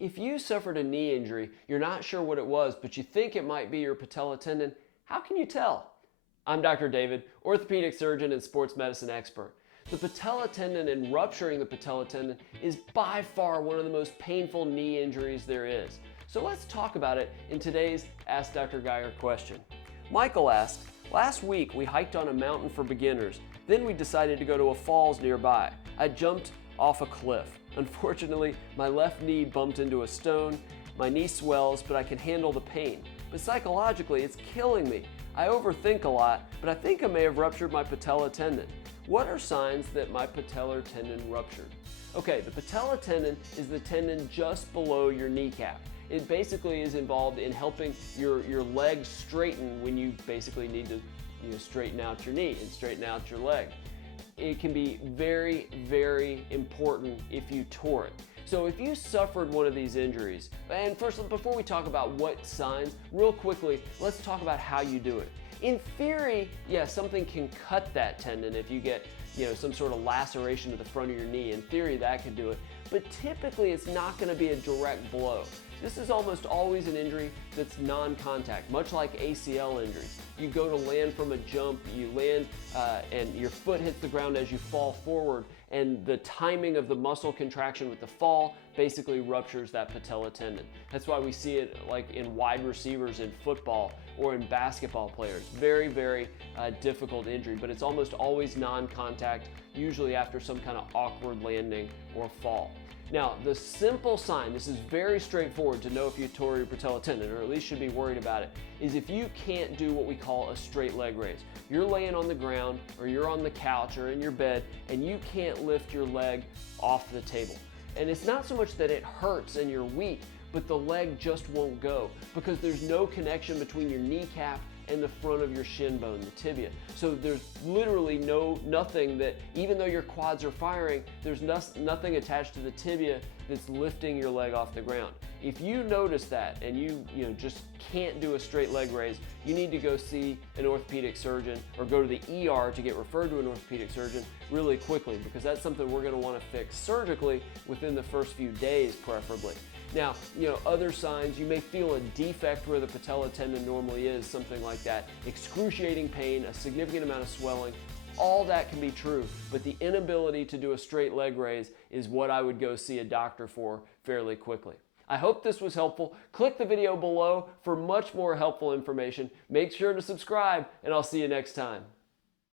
If you suffered a knee injury, you're not sure what it was, but you think it might be your patella tendon, how can you tell? I'm Dr. David, orthopedic surgeon and sports medicine expert. The patella tendon and rupturing the patella tendon is by far one of the most painful knee injuries there is. So let's talk about it in today's Ask Dr. Geier question. Michael asked, last week we hiked on a mountain for beginners, then we decided to go to a falls nearby. I jumped off a cliff. Unfortunately, my left knee bumped into a stone. My knee swells, but I can handle the pain. But psychologically, it's killing me. I overthink a lot, but I think I may have ruptured my patella tendon. What are signs that my patellar tendon ruptured? Okay, the patella tendon is the tendon just below your kneecap. It basically is involved in helping your leg straighten when you basically need to straighten out your knee and straighten out your leg. It can be very, very important if you tore it. So if you suffered one of these injuries, and first, before we talk about what signs, real quickly, let's talk about how you do it. In theory, yeah, something can cut that tendon if you get some sort of laceration to the front of your knee. In theory, that could do it. But typically, it's not going to be a direct blow. This is almost always an injury that's non-contact, much like ACL injuries. You go to land from a jump, you land and your foot hits the ground as you fall forward, and the timing of the muscle contraction with the fall basically ruptures that patella tendon. That's why we see it like in wide receivers in football or in basketball players. Very, very difficult injury, but it's almost always non-contact, usually after some kind of awkward landing or fall. Now, the simple sign, this is very straightforward to know if you tore your patella tendon, or at least should be worried about it, is if you can't do what we call a straight leg raise. You're laying on the ground, or you're on the couch, or in your bed, and you can't lift your leg off the table. And it's not so much that it hurts and you're weak, but the leg just won't go because there's no connection between your kneecap and the front of your shin bone, the tibia. So there's literally nothing that, even though your quads are firing, there's nothing attached to the tibia that's lifting your leg off the ground. If you notice that and you just can't do a straight leg raise, you need to go see an orthopedic surgeon or go to the ER to get referred to an orthopedic surgeon really quickly, because that's something we're going to want to fix surgically within the first few days preferably. Now, other signs, you may feel a defect where the patella tendon normally is, something like that. Excruciating pain, a significant amount of swelling, all that can be true, but the inability to do a straight leg raise is what I would go see a doctor for fairly quickly. I hope this was helpful. Click the video below for much more helpful information. Make sure to subscribe, and I'll see you next time.